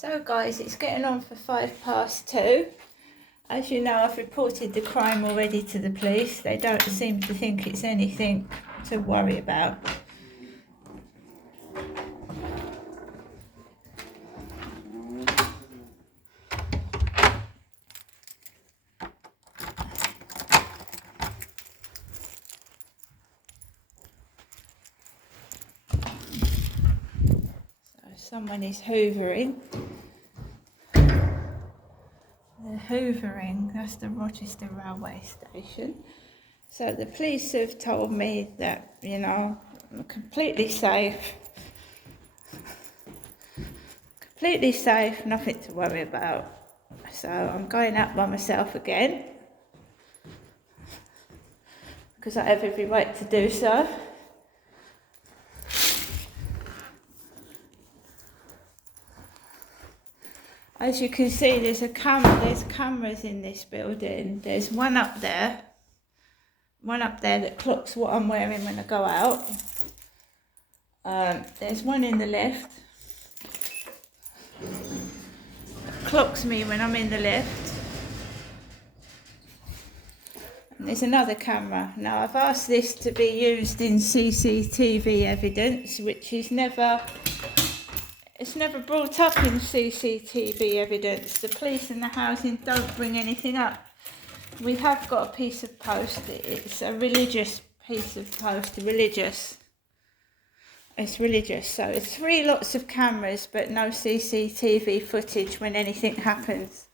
So guys, it's getting on for 2:05. As you know, I've reported the crime already to the police. They don't seem to think it's anything to worry about. So someone is hoovering. They're hoovering, that's the Rochester railway station. So the police have told me that, I'm completely safe, nothing to worry about. So I'm going out by myself again, because I have every right to do so. As you can see, there's cameras in this building. There's one up there that clocks what I'm wearing when I go out. There's one in the lift, clocks me when I'm in the lift. And there's another camera. Now I've asked this to be used in CCTV evidence, which is never brought up in CCTV evidence. The police and the housing don't bring anything up. We have got a piece of post. It's a religious piece of post, It's religious, so it's 3 lots of cameras, but no CCTV footage when anything happens.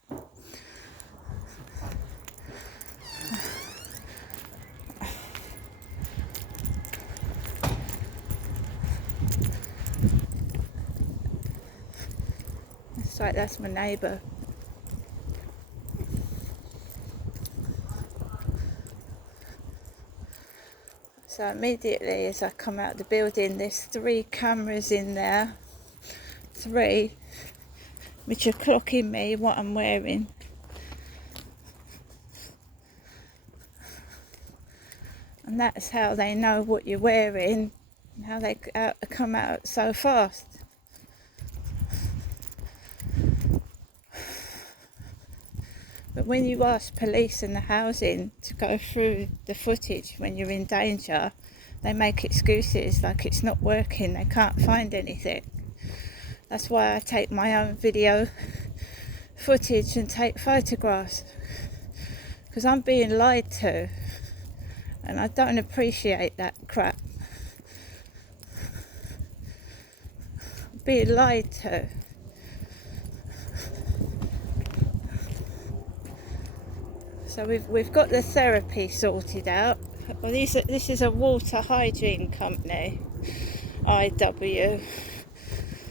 It's like that's my neighbour. So immediately as I come out of the building, there's 3 cameras in there, 3, which are clocking me what I'm wearing. And that's how they know what you're wearing, and how they come out so fast. But when you ask police and the housing to go through the footage when you're in danger, they make excuses like it's not working, they can't find anything. That's why I take my own video footage and take photographs, because I'm being lied to, and I don't appreciate that crap. I'm being lied to. So we've got the therapy sorted out. Well, this is a water hygiene company, IW.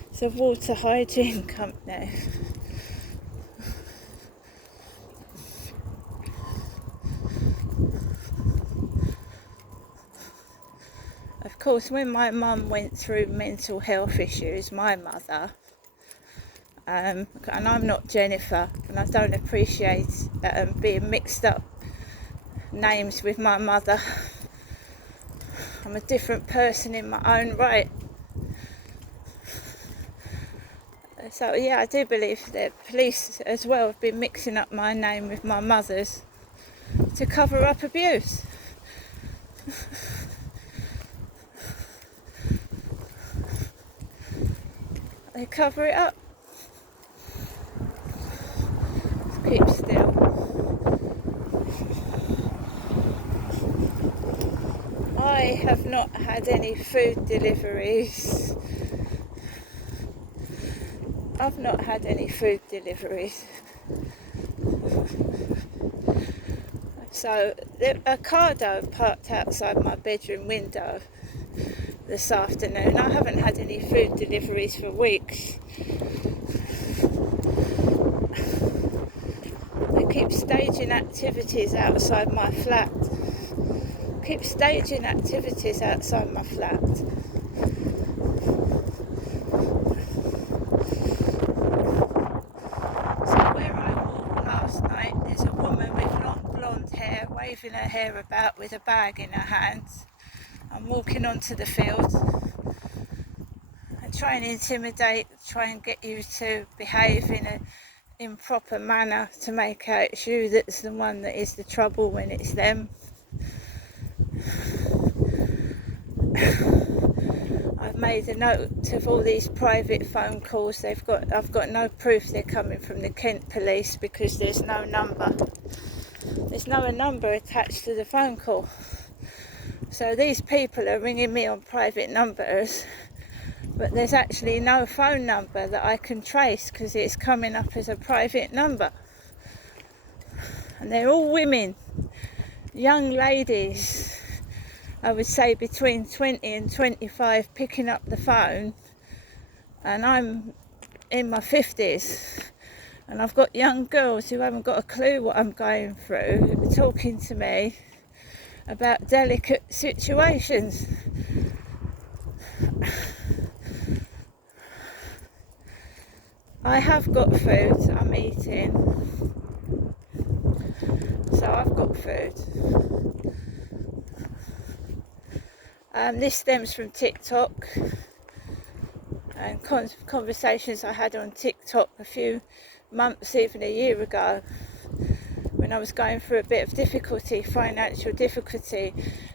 It's a water hygiene company. Of course, when my mum went through mental health issues, my mother, and I'm not Jennifer, and I don't appreciate being mixed up names with my mother. I'm a different person in my own right. So yeah, I do believe that police as well have been mixing up my name with my mother's to cover up abuse. They cover it up. Keep still. I have not had any food deliveries. I've not had any food deliveries. So a Cardo parked outside my bedroom window this afternoon. I haven't had any food deliveries for weeks. They keep staging activities outside my flat. So where I walked last night, there's a woman with long blonde hair waving her hair about with a bag in her hands. I'm walking onto the field, and try and intimidate, try and get you to behave in a improper manner to make out it's you that's the one that is the trouble when it's them. I've made a note of all these private phone calls. I've got no proof they're coming from the Kent police because there's no number. There's no number attached to the phone call. So these people are ringing me on private numbers, but there's actually no phone number that I can trace because it's coming up as a private number. And they're all women, young ladies, I would say between 20 and 25, picking up the phone, and I'm in my 50s, and I've got young girls who haven't got a clue what I'm going through, talking to me about delicate situations. I have got food I'm eating, so I've got food. This stems from TikTok and conversations I had on TikTok a few months, even a year ago, when I was going through a bit of difficulty, financial difficulty,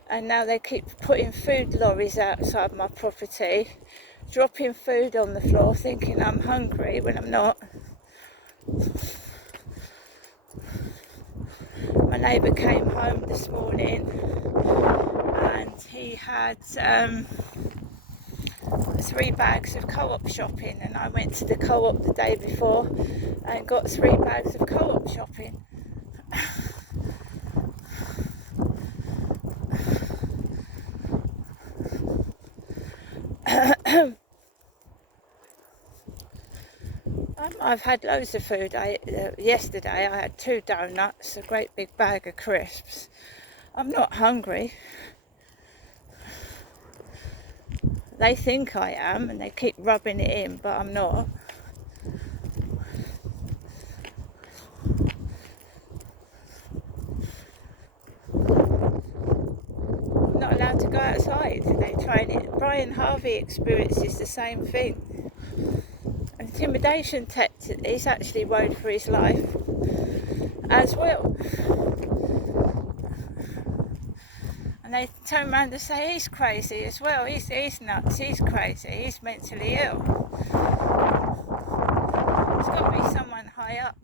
and now they keep putting food lorries outside my property, dropping food on the floor, thinking I'm hungry when I'm not. My neighbour came home this morning and he had 3 bags of Co-op shopping, and I went to the Co-op the day before and got 3 bags of Co-op shopping. I've had loads of food. Yesterday I had 2 donuts, a great big bag of crisps. I'm not hungry. They think I am and they keep rubbing it in, but I'm not. I'm not allowed to go outside. They try it. Brian Harvey experiences the same thing. Intimidation tactic. He's actually worried for his life as well. And they turn around and say he's crazy as well. He's nuts, he's crazy, he's mentally ill. It's got to be someone high up.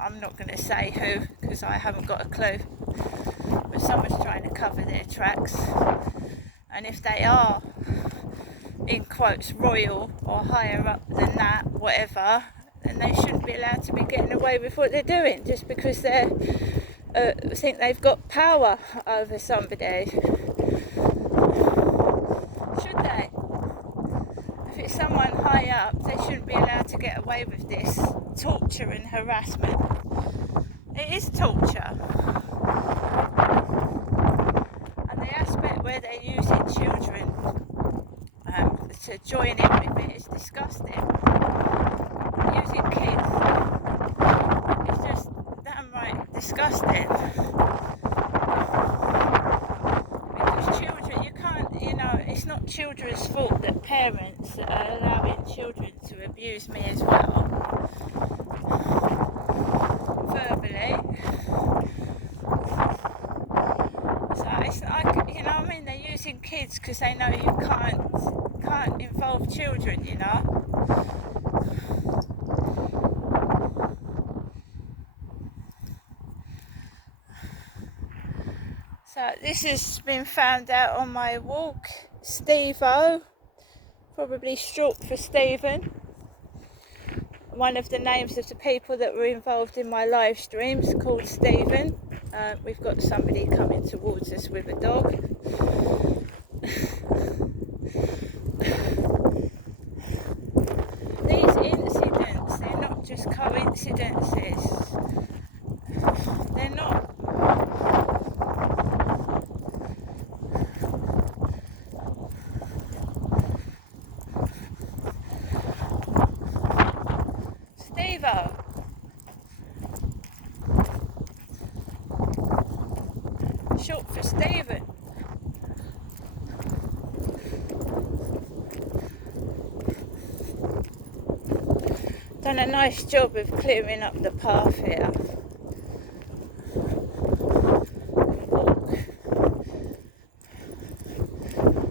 I'm not going to say who because I haven't got a clue. But someone's trying to cover their tracks. And if they are, in quotes, royal or higher up than that, whatever, then they shouldn't be allowed to be getting away with what they're doing just because they're think they've got power over somebody. Should they? If it's someone high up, they shouldn't be allowed to get away with this torture and harassment. It is torture. And the aspect where they're using children to join in with it is disgusting. Using kids is just downright disgusting. Because children, you can't, it's not children's fault that parents are allowing children to abuse me as well. Verbally. So it's like, they're using kids because they know you can't involve children, So this has been found out on my walk. Steve-O, probably short for Stephen. One of the names of the people that were involved in my live streams called Stephen. We've got somebody coming towards us with a dog. These incidents, they're not just coincidences. They're not. Steve-O. Short for Stephen. Done a nice job of clearing up the path here.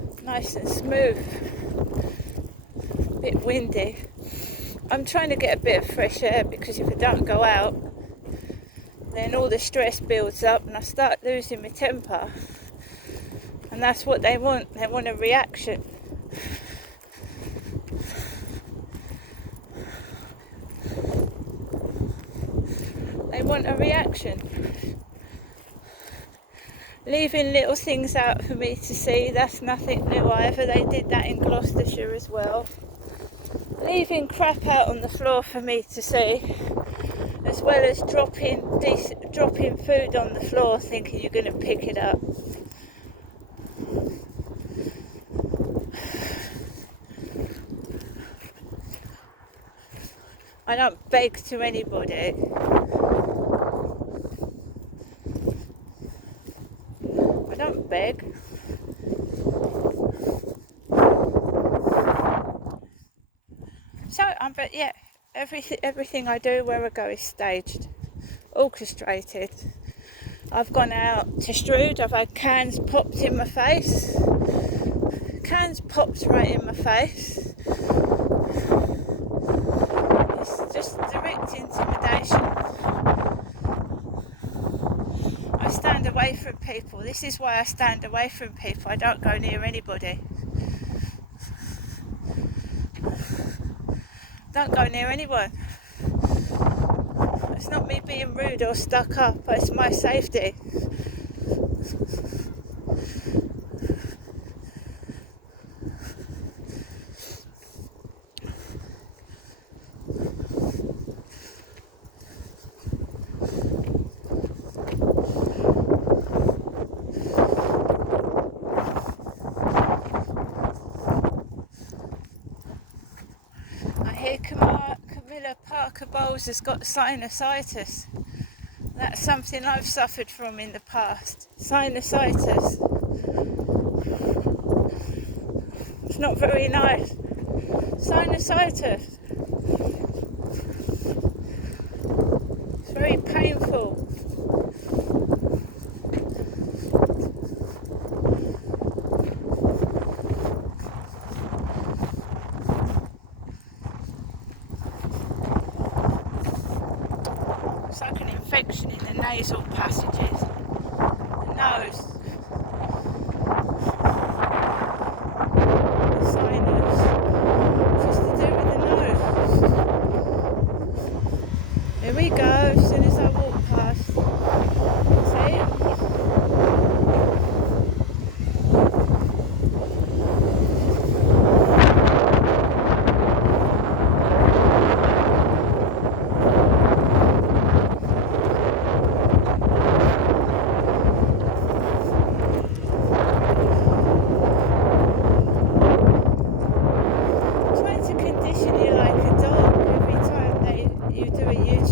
Walk nice and smooth. A bit windy. I'm trying to get a bit of fresh air because if I don't go out, then all the stress builds up and I start losing my temper. And that's what they want. They want a reaction. They want a reaction. Leaving little things out for me to see, that's nothing new either. They did that in Gloucestershire as well. Leaving crap out on the floor for me to see, as well as dropping food on the floor thinking you're going to pick it up. I don't beg to anybody. I don't beg. So, but yeah, everything I do where I go is staged, orchestrated. I've gone out to Strood, I've had cans popped in my face. Cans popped right in my face. It's just direct intimidation. I stand away from people. This is why I stand away from people. I don't go near anybody. Don't go near anyone. It's not me being rude or stuck up, it's my safety. Camilla Parker Bowles has got sinusitis. That's something I've suffered from in the past. Sinusitis. It's not very nice. Sinusitis. It's very painful. It's like an infection in the nasal passages, the nose, the sinus, just to do with the nose. Here we go, as soon as I walk past. See?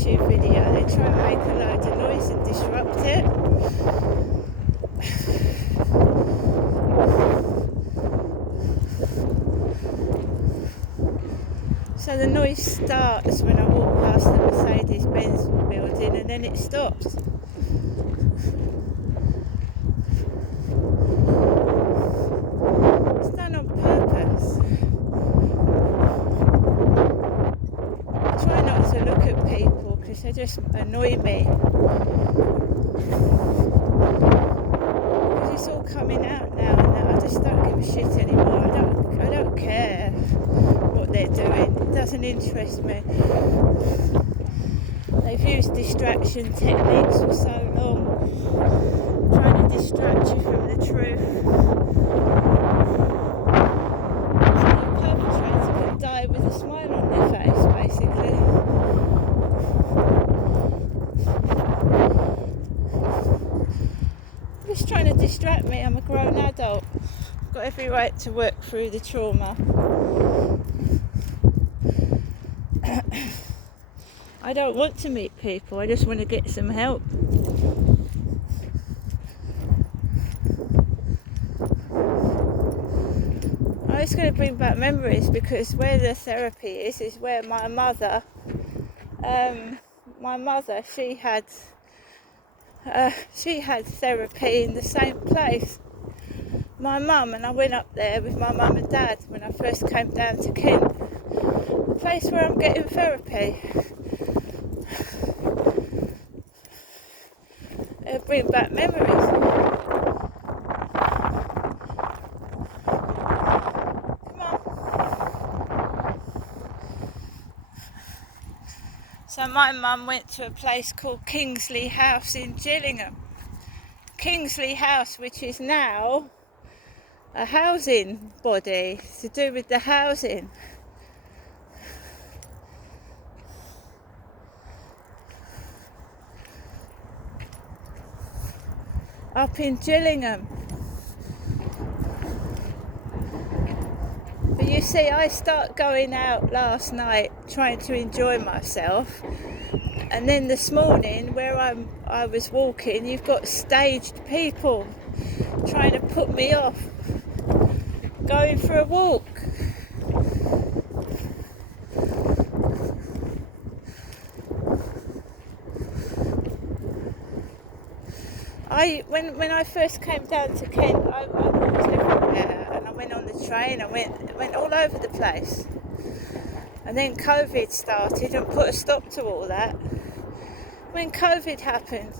Video, they try and make a load of noise and disrupt it. So the noise starts when I walk past the Mercedes-Benz building and then it stops. It's done on purpose. I try not to look at people because they just annoy me. Because it's all coming out now and I just don't give a shit anymore. I don't care what they're doing. It doesn't interest me. They've used distraction techniques for so long, trying to distract you from the truth. So the perpetrator can die with a smile on their face, basically. Just trying to distract me. I'm a grown adult. I've got every right to work through the trauma. I don't want to meet people, I just want to get some help. I it's going to bring back memories, because where the therapy is where my mother, she had therapy in the same place. My mum, and I went up there with my mum and dad when I first came down to Kent, the place where I'm getting therapy. It'll bring back memories. Come on. So my mum went to a place called Kingsley House in Gillingham. Kingsley House, which is now a housing body to do with the housing. Up in Gillingham. But you see, I start going out last night trying to enjoy myself, and then this morning where I was walking, you've got staged people trying to put me off going for a walk. When I first came down to Kent, I walked everywhere, and I went on the train, I went all over the place. And then COVID started and put a stop to all that. When COVID happened,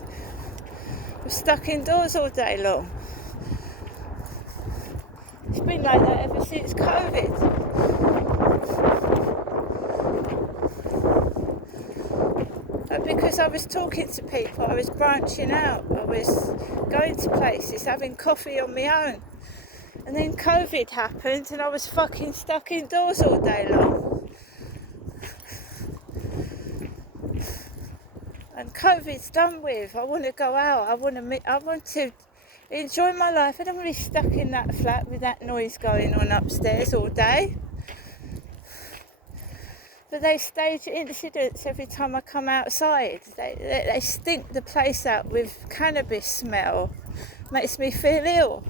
I was stuck indoors all day long. It's been like that ever since COVID. Because I was talking to people, I was branching out, I was going to places, having coffee on my own. And then COVID happened and I was fucking stuck indoors all day long. And COVID's done with. I want to go out, I want to enjoy my life. I don't want to be stuck in that flat with that noise going on upstairs all day. But they stage incidents every time I come outside. They stink the place out with cannabis smell. Makes me feel ill.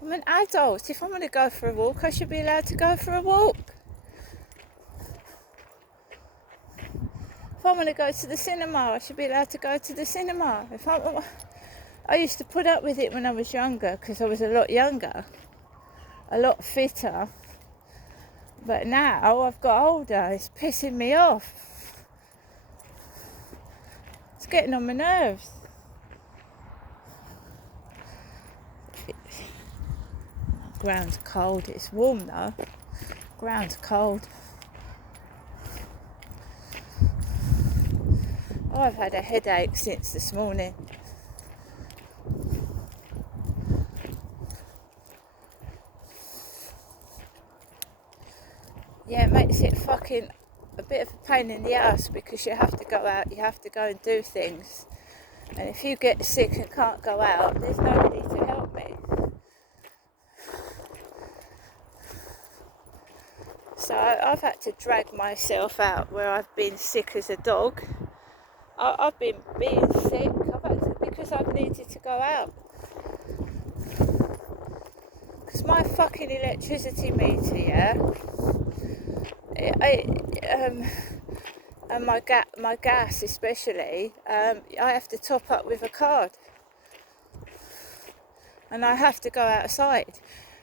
I'm an adult. If I want to go for a walk, I should be allowed to go for a walk. If I want to go to the cinema, I should be allowed to go to the cinema. I used to put up with it when I was younger, because I was a lot younger, a lot fitter. But now I've got older, it's pissing me off. It's getting on my nerves. Ground's cold, it's warm though. Ground's cold. Oh, I've had a headache since this morning. Yeah, it makes it fucking a bit of a pain in the ass, because you have to go out, you have to go and do things. And if you get sick and can't go out, there's nobody to help me. So I've had to drag myself out where I've been sick as a dog. I've been being sick because I've needed to go out. Because my fucking electricity meter, yeah, and my gas especially, I have to top up with a card. And I have to go outside.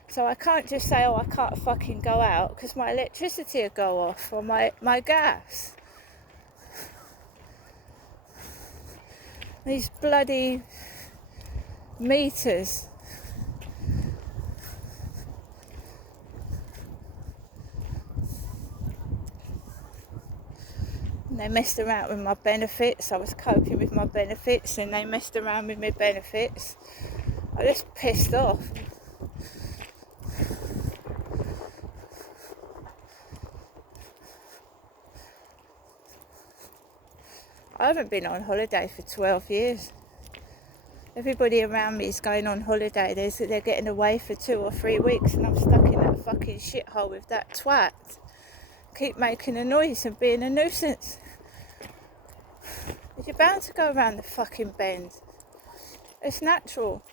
So I can't just say, oh, I can't fucking go out, because my electricity will go off, or my gas. These bloody meters. And they messed around with my benefits. I was coping with my benefits, and they messed around with my benefits. I was just pissed off. I haven't been on holiday for 12 years. Everybody around me is going on holiday. They're getting away for 2 or 3 weeks, and I'm stuck in that fucking shithole with that twat. Keep making a noise and being a nuisance. You're bound to go around the fucking bend. It's natural.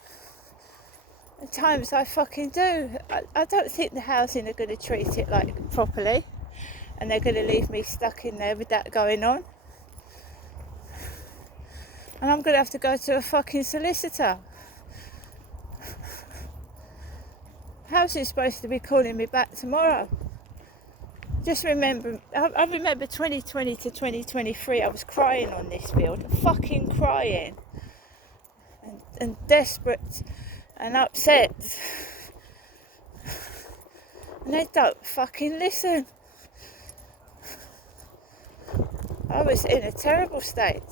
At times I fucking do. I don't think the housing are going to treat it like properly, and they're going to leave me stuck in there with that going on. And I'm going to have to go to a fucking solicitor. Housing's supposed to be calling me back tomorrow. Just remember, I remember 2020 to 2023, I was crying on this field, fucking crying, and desperate and upset. And they don't fucking listen. I was in a terrible state.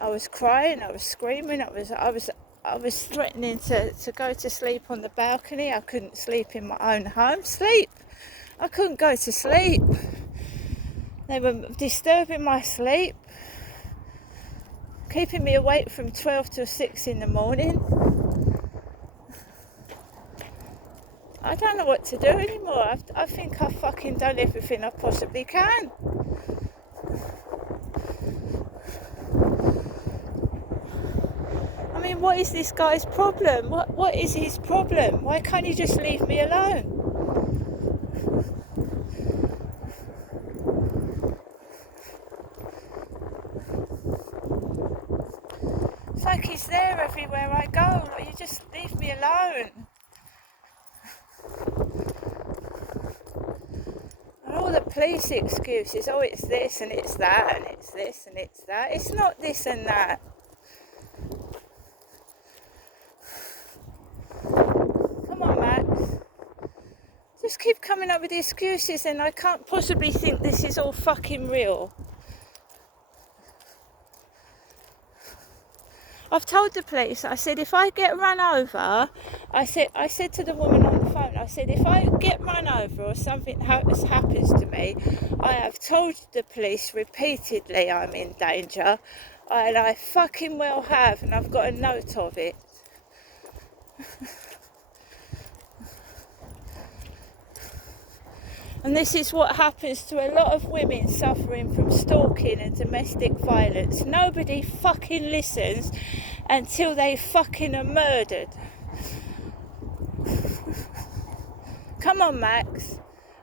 I was crying, I was screaming, I was threatening to go to sleep on the balcony. I couldn't sleep in my own home. I couldn't go to sleep. They were disturbing my sleep, keeping me awake from 12 till 6 in the morning. I don't know what to do anymore. I think I've fucking done everything I possibly can. I mean, what is this guy's problem? What is his problem? Why can't he just leave me alone? It's like he's there everywhere I go. Like, you just leave me alone. And all the police excuses, oh, it's this and it's that and it's this and it's that. It's not this and that. Come on, Max. Just keep coming up with the excuses, and I can't possibly think this is all fucking real. I've told the police, I said, if I get run over, I said to the woman on the phone, I said, if I get run over or something happens to me, I have told the police repeatedly I'm in danger, and I fucking well have, and I've got a note of it. And this is what happens to a lot of women suffering from stalking and domestic violence. Nobody fucking listens until they fucking are murdered. Come on, Max.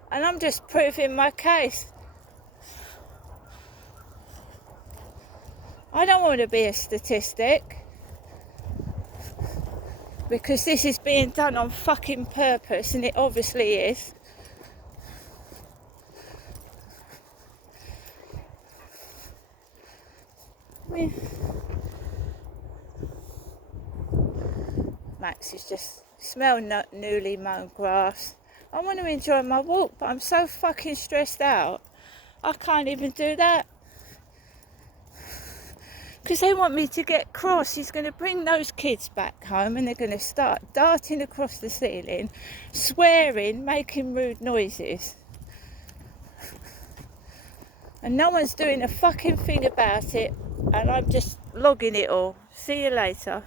And I'm just proving my case. I don't want to be a statistic, because this is being done on fucking purpose, and it obviously is. Max is just smell newly mown grass. I want to enjoy my walk, but I'm so fucking stressed out. I can't even do that. Because they want me to get cross. He's going to bring those kids back home, and they're going to start darting across the ceiling, swearing, making rude noises. And no one's doing a fucking thing about it, and I'm just logging it all. See you later.